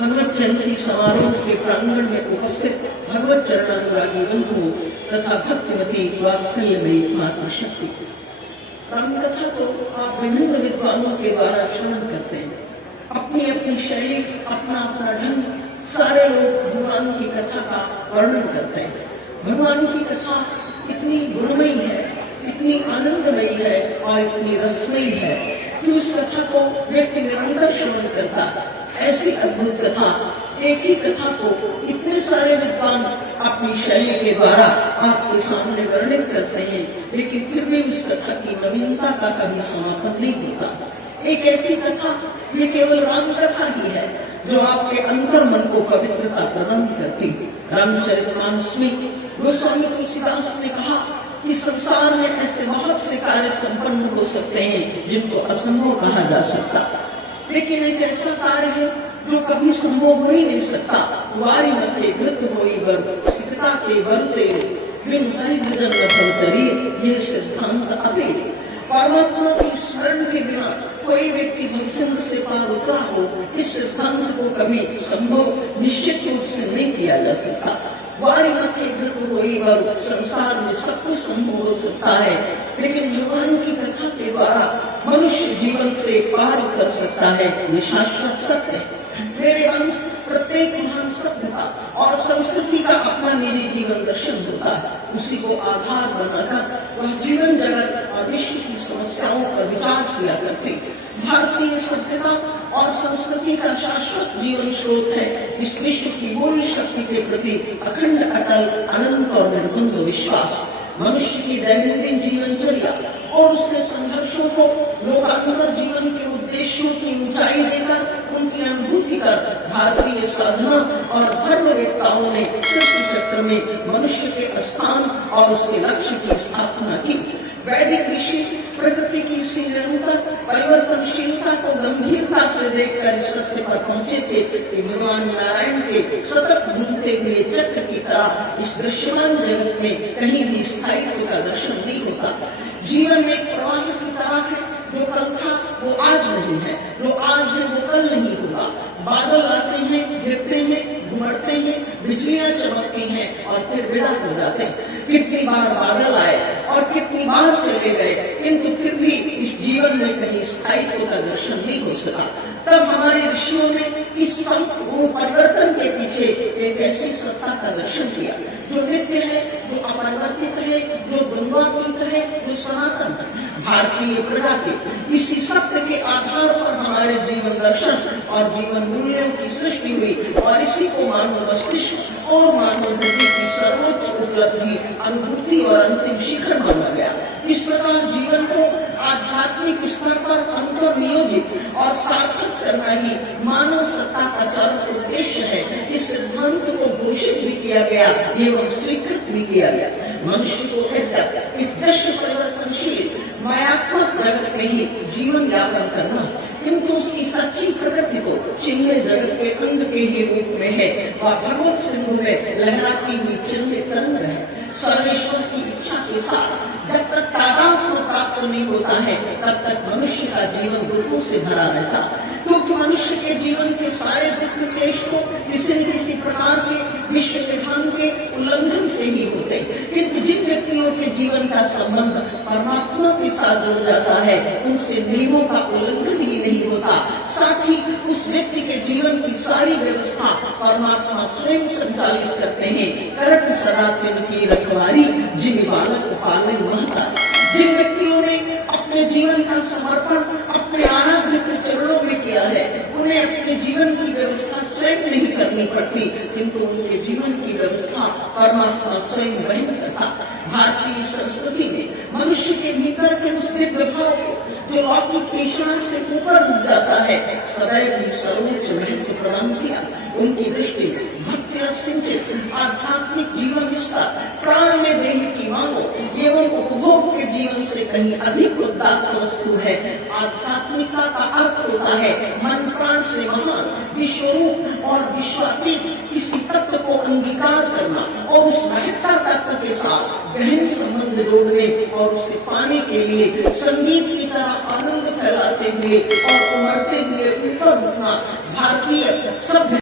भगवत जयंती समारोह के प्रांगण में उपस्थित भगवत चरणानुरागी बंधुओं तथा भक्तिमती वात्सल्यमयी मातृशक्ति, रामकथा को आप विभिन्न विद्वानों के द्वारा श्रवण करते हैं। अपनी अपनी शैली, अपना अपना ढंग, सारे लोग भगवान की कथा का वर्णन करते हैं। भगवान की कथा इतनी गुणमयी है, इतनी आनंदमयी है और इतनी रसमयी है कि उस कथा को व्यक्ति निरंतर श्रवण करता है। ऐसी अद्भुत कथा, एक ही कथा को इतने सारे विद्वान अपनी शैली के द्वारा आपके सामने वर्णित करते हैं, लेकिन फिर भी उस कथा की नवीनता का कभी समापन नहीं होता। एक ऐसी कथा, ये केवल राम कथा ही है जो आपके अंतर मन को पवित्रता प्रदान करती है। रामचरितमानस में गोस्वामी तुलसीदास ने कहा कि संसार में ऐसे बहुत से कार्य संपन्न हो सकते हैं जिनको असंभव कहा जा सकता, लेकिन एक ऐसा कार्य है जो कभी संभव हो ही नहीं सकता। वारी मते वृत होई वर सीता के वरते बिन हरि भजन न फलतरी, ये सिद्धांत अभेद। परमात्मा के स्मरण के बिना कोई व्यक्ति भक्ति से पार उतरा हो, इस सिद्धांत को कभी संभव निश्चित रूप से नहीं किया जा सकता। वारी मते वृत होई वर, संसार में सब कुछ संभव हो सकता है, लेकिन भगवान की कथा के द्वारा मनुष्य जीवन से पार कर सकता है। ये शाश्वत सत्य है। मेरे बंधु, प्रत्येक महान सभ्यता और संस्कृति का अपना निजी जीवन दर्शन होता है। उसी को आधार बनाकर वह जीवन जगत और विश्व की समस्याओं पर विचार किया करती। भारतीय सभ्यता और संस्कृति का शाश्वत जीवन स्रोत है इस विश्व की मूल शक्ति के प्रति अखंड, अटल, अनंत और निर्द्वंद विश्वास। मनुष्य की दैनंदिन जीवनचर्या और उसके संघर्षों को लोकांतर जीवन के उद्देश्यों की ऊंचाई देकर उनकी अनुभूति कर भारतीय साधना और धर्मवेत्ताओं ने सृष्टि चक्र में मनुष्य के स्थान और उसके लक्ष्य की स्थापना की। वैदिक ऋषि प्रकृति की इसी निरंतर परिवर्तनशीलता को गंभीरता से देखकर इस सत्य पर पहुंचे थे कि भगवान नारायण के सतत घूमते हुए चक्र की तरह इस दृश्यमान जगत में कहीं भी स्थायित्व का दर्शन नहीं होता। जीवन एक प्रवाह की तरह है, जो कल था वो आज नहीं है, जो आज है वो कल नहीं होगा। बादल आते हैं, गिरते हैं, घुमड़ते हैं, बिजलियां चमकती हैं और फिर विदा हो जाते हैं। कितनी बार बादल आए और कितनी बार चले गए, किंतु फिर भी इस जीवन में कहीं स्थायित्व का दर्शन नहीं हो सका। तब हमारे ऋषियों ने इस संपूर्ण परिवर्तन के पीछे एक ऐसी सत्ता का दर्शन किया जो नित्य है, जो अपरिवर्तित है, जो द्वंद्वातीत है, जो सनातन है। भारतीय प्रजा के इसी सत्य के आधार पर हमारे जीवन दर्शन और जीवन मूल्यों की सृष्टि हुई और इसी को मानव मस्तिष्क और मानव बुद्धि की सर्वोच्च उपलब्धि, अनुभूति और अंतिम शिखर माना गया। इस प्रकार जीवन को आध्यात्मिक स्तर पर अंतर्नियोजित और सार्थक करना ही मानव सत्ता का चरम उद्देश्य है। इस सिद्धांत को घोषित भी किया गया एवं स्वीकृत भी किया गया। मनुष्य को इस दृश्य परिवर्तनशील मायात्मक जगत में ही जीवन यापन करना, किंतु उसकी सच्ची प्रकृति को चिन्मय जगत के अंग के ही रूप में है। वह भगवत सिंधु में लहराती हुई चिन्मय तरंग है। सर्वेश्वर की इच्छा के साथ जब तक तादात्म्य प्राप्त नहीं होता है, तब तक मनुष्य का जीवन दुखों से भरा रहता है, क्योंकि मनुष्य के जीवन के सारे दुख क्लेश को किसी न किसी प्रकार के विश्व विधान के उल्लंघन से ही होते हैं। किंतु जिन व्यक्तियों के जीवन का संबंध परमात्मा के साथ जुड़ जाता है, उनसे नियमों का उल्लंघन ही नहीं होता। साथ ही उस व्यक्ति के जीवन की सारी व्यवस्था परमात्मा स्वयं संचालित करते हैं। करत सदा तिनकी रखवारी, जिन बालक पालन महता। जिन व्यक्तियों ने अपने जीवन का समर्पण अपने आराध्य के चरणों में किया है, उन्हें अपने जीवन की व्यवस्था स्वयं नहीं करनी पड़ती, किंतु उनके जीवन की व्यवस्था परमात्मा स्वयं वही करता। भारतीय संस्कृति में मनुष्य के भीतर के उस दिव्य भाव को जो लौकिक ईश्वर से ऊपर उठ जाता है, सदैव ही सर्वोच्च महत्व प्रदान किया। उनकी दृष्टि में भक्ति सिंचित आध्यात्मिक जीवन इसका प्राण में देह की मांगो एवं उपभोग के जीवन से कहीं अधिक उदात्त वस्तु है। आध्यात्मिकता का अर्थ होता है मन प्राण से महान, विश्वरूप और विश्वातीत किसी तत्व को अंगीकार करना और उस महत्ता तत्व के साथ गहन संबंध जोड़ने और उसे पाने के लिए संगीत की तरह आनंद फैलाते हुए और उमड़ते हुए ऊपर उठना।